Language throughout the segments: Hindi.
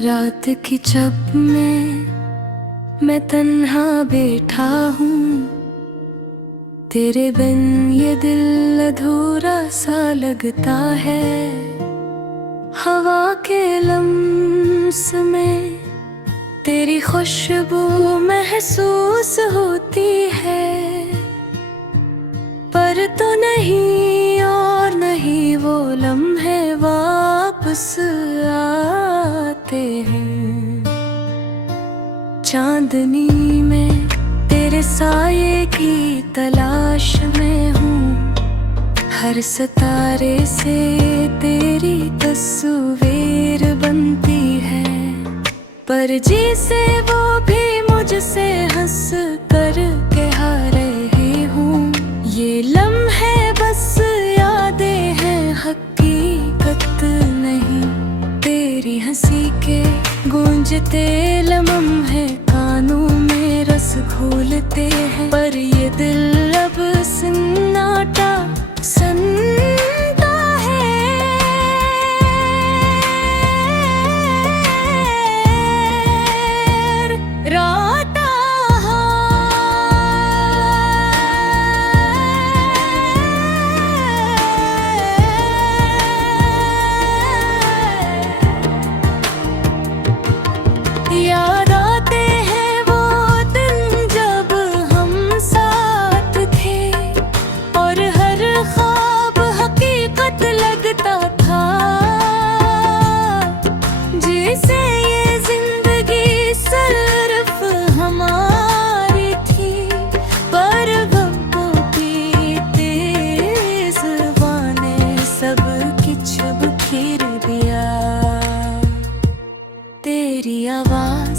रात की छत में मैं तन्हा बैठा हूँ, तेरे बिन ये दिल अधूरा सा लगता है। हवा के लम्स में तेरी खुशबू महसूस होती है, पर तो नहीं और नहीं वो लम्हे वापस आते हैं। चांदनी में तेरे साये की तलाश में हूँ, हर सितारे से तेरी तस्वीर बनती है, पर जिसे वो भी मुझसे हंस कर कह रही हूँ। ये लम्हे बस यादें हैं, हकीकत नहीं। तेरी हंसी के गूंजते लम्हे कानों में रस घोलते हैं, पर ये दिल अब सन्नाटा सुनता है। रोता याद आते हैं वो दिन जब हम साथ थे, और हर ख्वाब हकीकत लगता था। जैसे ये जिंदगी सिर्फ हमारी थी, पर वक्तों की तेज हवा ने सब कुछ बिखेर दिया। तेरी आवाज,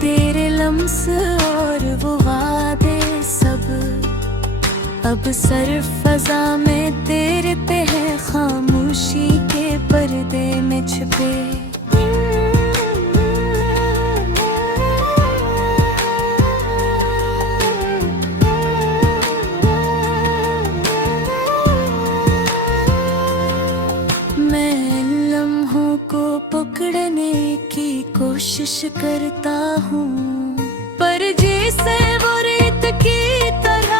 तेरे लम्स और वो वादे सब अब सर फजा में तैरते हैं, खामोशी के पर्दे में छिपे। मैं लम्हों को पकड़ने की कोशिश करता हूँ, पर जैसे वो रेत की तरह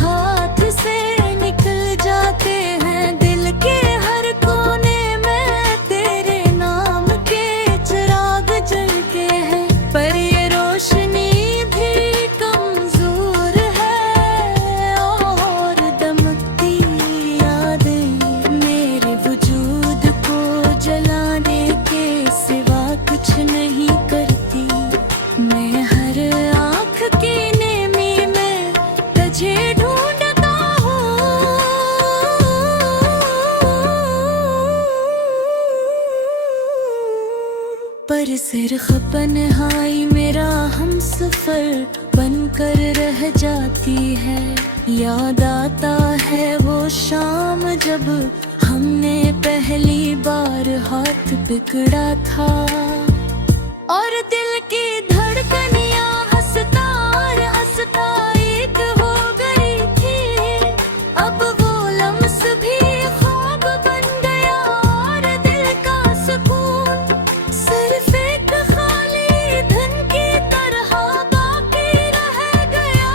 हाथ से निकल जाते हैं। दिल के हर कोने में तेरे नाम के चिराग जलते हैं, पर ये रोशनी भी कमजोर है, और दमकती यादें मेरे वजूद को जलाने के सिवा कुछ नहीं करती। मैं हर आँख की नेमी में तुझे ढूंढता हूँ, पर सिर्फ तन्हाई मेरा हमसफर बनकर रह जाती है। याद आता है वो शाम जब हमने पहली बार हाथ पकड़ा था, और दिल की धड़कनियाँ हंसता और हंसता एक हो गई थी। अब वो लम्स भी ख्वाब बन गया, और दिल का सुकून सिर्फ एक खाली धन की तरह बाकी रह गया।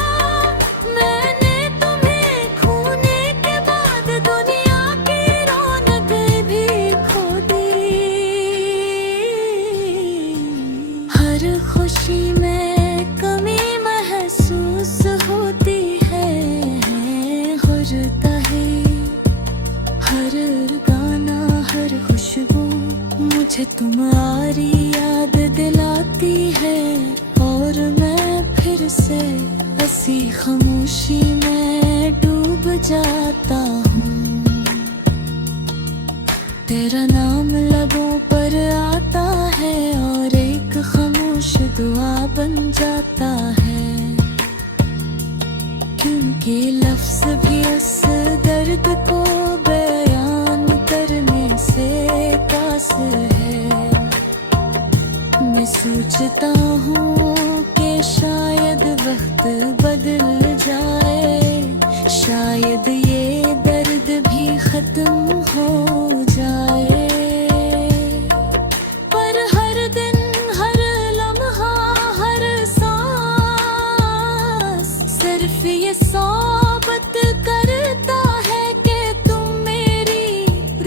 मैंने तुम्हें खोने के बाद दुनिया की रौनक भी खो दी। हर खुशी में कमी महसूस होती है, होता है हर गाना, हर खुशबू मुझे तुम्हारी याद दिलाती है, और मैं फिर से ऐसी खामोशी में डूब जाता हूँ। तेरा नाम लबों पर आता है, और एक खामोश दुआ बन जाता है, क्योंकि लफ्ज़ भी इस दर्द को बयान करने से कासिर है। मैं सोचता हूँ कि शायद वक्त बदल जाए, शायद ये दर्द भी खत्म हो जाए। पर हर दिन, हर लम्हा, हर सांस सिर्फ ये साबित करता है कि तुम मेरी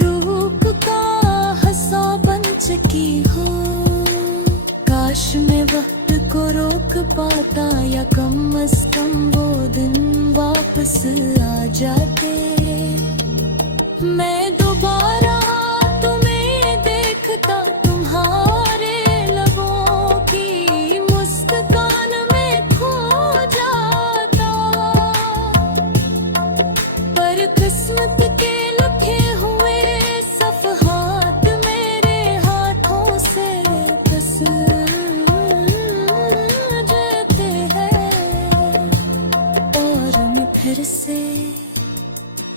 रूह का हिस्सा बन चुकी हो। काश मैं वक्त को रोक पाता, या कम से कम वो दिन वापस आ जाते। मैं दोबारा तुम्हें देखता, तुम्हारे लबों की मुस्कान में खो जाता। पर किस्मत के लिखे हुए सफ़हात मेरे हाथों से फिसल जाते हैं, और मैं फिर से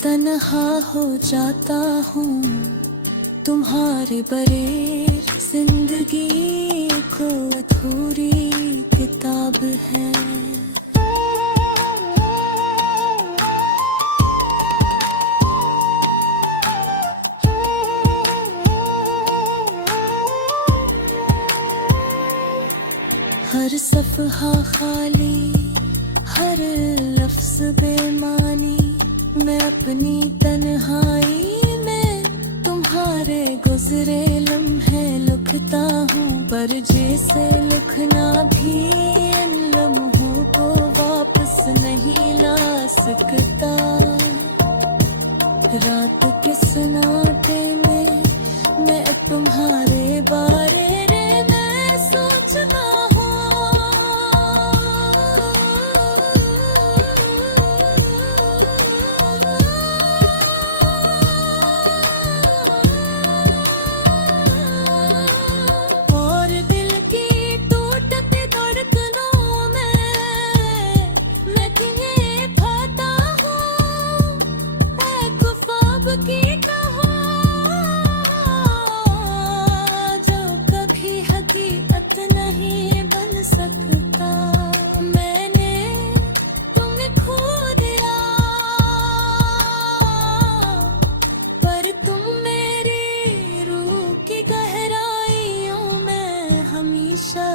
तन्हा हो जाता हूँ। तुम्हारे बगैर जिंदगी को अधूरी किताब है। हर सफ़हा खाली, हर लफ्ज़ बेमानी। मैं अपनी तन्हाई में तुम्हारे गुजरे लम्हे लिखता हूँ, पर जैसे लिखना भी इन लम्हों को वापस नहीं ला सकता। रात के सन्नाटे में मैं तुम्हारे बारे में सोचता हूँ। और दिल की टूटती धड़कनों में मैं तुम्हें पाता हूँ। एक ख्वाब की कहानी जो कभी हकीकत नहीं बन सकता। मैंने तुम्हें खो दिया, पर तुम मेरी रूह की गहराइयों में हमेशा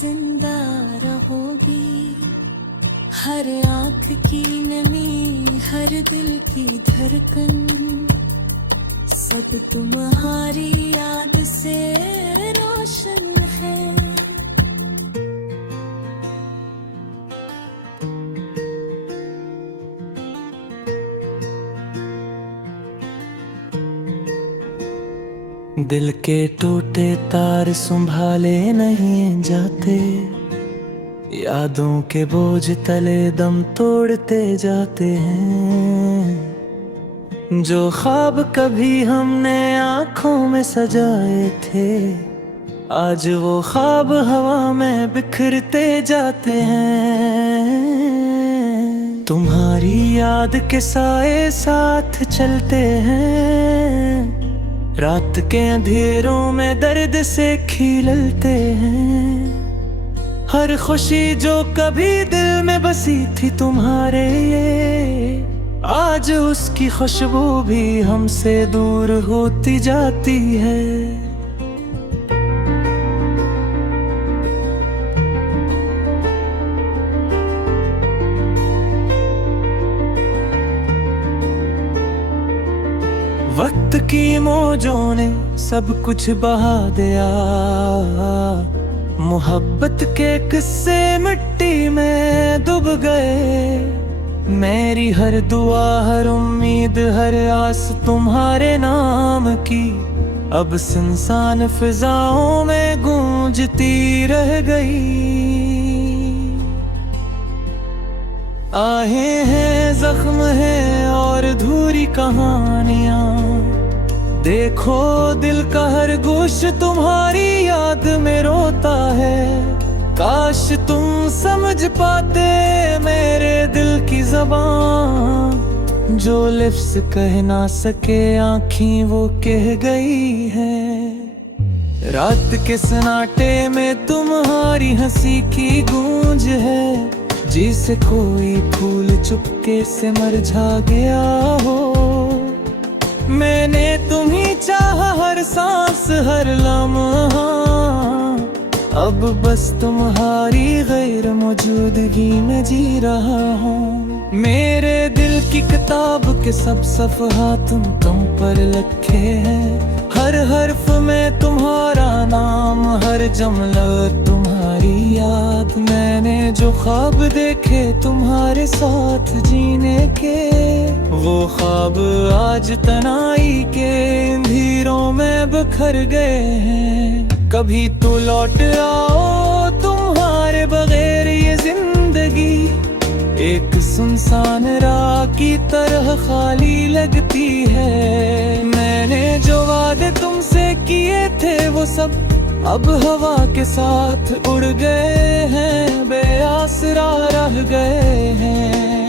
जिंदा रहोगी। हर आँख की नमी, हर दिल की धड़कन, सब तुम्हारी याद से रोशन है। दिल के टूटे तार संभाले नहीं जाते, यादों के बोझ तले दम तोड़ते जाते हैं। जो ख्वाब कभी हमने आँखों में सजाए थे, आज वो ख्वाब हवा में बिखरते जाते हैं। तुम्हारी याद के साए साथ चलते हैं, रात के अंधेरों में दर्द से खिलते हैं। हर खुशी जो कभी दिल में बसी थी तुम्हारे लिए, आज उसकी खुशबू भी हमसे दूर होती जाती है। वक्त की मौजों ने सब कुछ बहा दिया, मोहब्बत के किस्से मिट्टी में डूब गए। मेरी हर दुआ, हर उम्मीद, हर आस तुम्हारे नाम की अब सुनसान फिजाओं में गूंजती रह गई। आहें हैं, जख्म है और अधूरी कहानियां। देखो दिल का हर गोश तुम्हारी याद में रोता है। काश तुम समझ पाते मेरे दिल की ज़बान, जो लिफ्ज़ कह ना सके आँखें वो कह गई है। रात के सन्नाटे में तुम्हारी हंसी की गूंज है, जिसे कोई फूल चुपके से मुरझा गया हो। मैंने तुम्ही चाहा हर सांस हर लम्हा, अब बस तुम्हारी गैर मौजूदगी में जी रहा हूँ। मेरे दिल की किताब के सब सफ़हा तुम पर लिखे हैं, हर हर्फ में तुम्हारा नाम, हर जुमला तुम्हारी याद। मैंने जो ख्वाब देखे तुम्हारे साथ जीने के, वो ख्वाब आज तनाई के अंधेरों में बिखर गए हैं। कभी तो लौट आओ तुम्हारे बगैर ये जिंदगी एक सुनसान राह की तरह खाली लगती है। मैंने जो वादे तुमसे किए थे वो सब अब हवा के साथ उड़ गए हैं, बेआसरा रह गए हैं।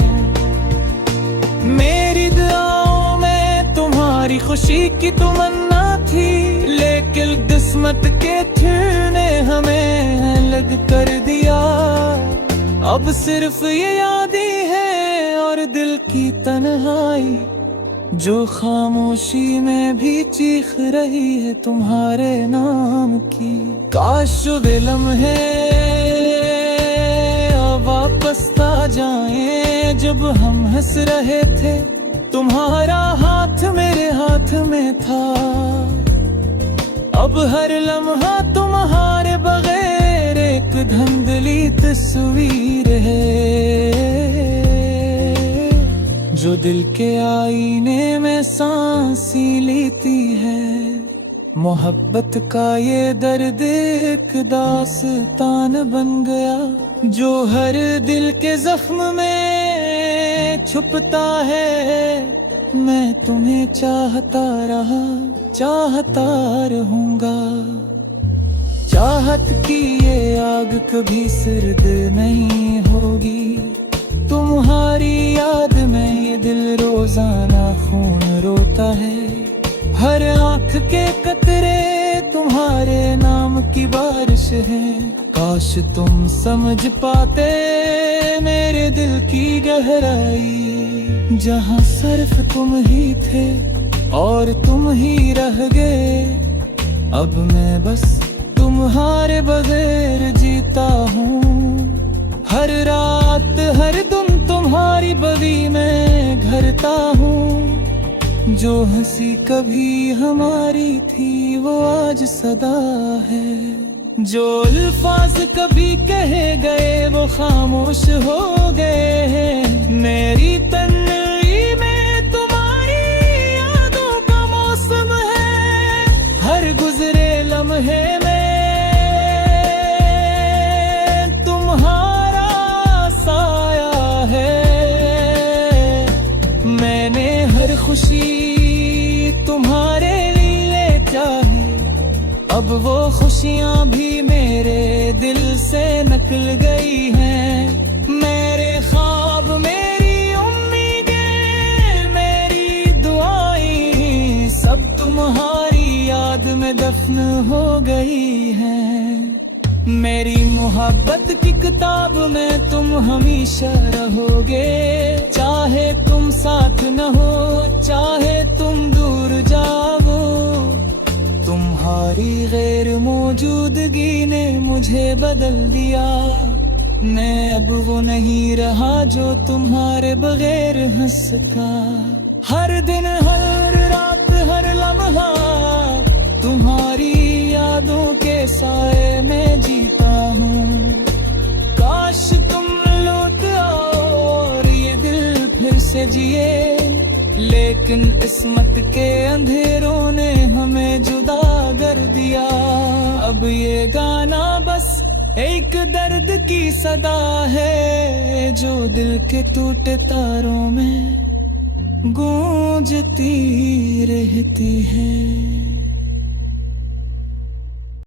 मेरी दुआओं में तुम्हारी खुशी की तमन्ना थी, लेकिन किस्मत के छूने हमें अलग कर दिया। अब सिर्फ ये याद ही है और दिल की तन्हाई, जो खामोशी में भी चीख रही है तुम्हारे नाम की। काश वे लम्हे वापस आ जाएं जब हम हंस रहे थे, तुम्हारा हाथ मेरे हाथ में था। अब हर लम्हा तुम्हारे बगैर एक धुंधली तस्वीर है, जो दिल के आईने में सांसी लेती है। मोहब्बत का ये दर्द एक दास्तान बन गया, जो हर दिल के जख्म में छुपता है। मैं तुम्हें चाहता रहा, चाहता रहूंगा। चाहत की ये आग कभी सर्द नहीं होगी, तुम्हारी याद में ये दिल रोजाना खून रोता है। हर आंख के कतरे तुम्हारे नाम की बारिश है। काश तुम समझ पाते मेरे दिल की गहराई, जहाँ सिर्फ तुम ही थे और तुम ही रह गए। अब मैं बस तुम्हारे बगैर जीता हूँ, हर रात हर दिन तुम्हारी बगी में घरता हूँ। जो हंसी कभी हमारी थी वो आज सदा है, जो अल्फाज कभी कहे गए वो खामोश हो गए हैं। मेरी तन्हाई में तुम्हारी यादों का मौसम है, हर गुजरे लम्हे में तुम्हारा साया है। मैंने हर खुशी तुम्हारे लिए चाही, अब वो खुशियाँ भी मेरे दिल से निकल गई हैं। मेरे ख्वाब, मेरी उम्मीदें, मेरी दुआएं सब तुम्हारी याद में दफन हो गई हैं। मेरी मोहब्बत की किताब में तुम हमेशा रहोगे, चाहे तुम साथ न हो, चाहे तुम दूर जाओ। तुम्हारी गैर मौजूदगी ने मुझे बदल दिया, मैं अब वो नहीं रहा जो तुम्हारे बगैर हंस सका। हर दिन हर रात हर लम्हा तुम्हारी यादों के साए में जीता हूँ। काश तुम लौट आओ और ये दिल फिर से जिए, लेकिन किस्मत के अंधेरों ने हमें जुदा कर दिया। अब ये गाना बस एक दर्द की सदा है, जो दिल के टूटे तारों में गूंजती रहती है।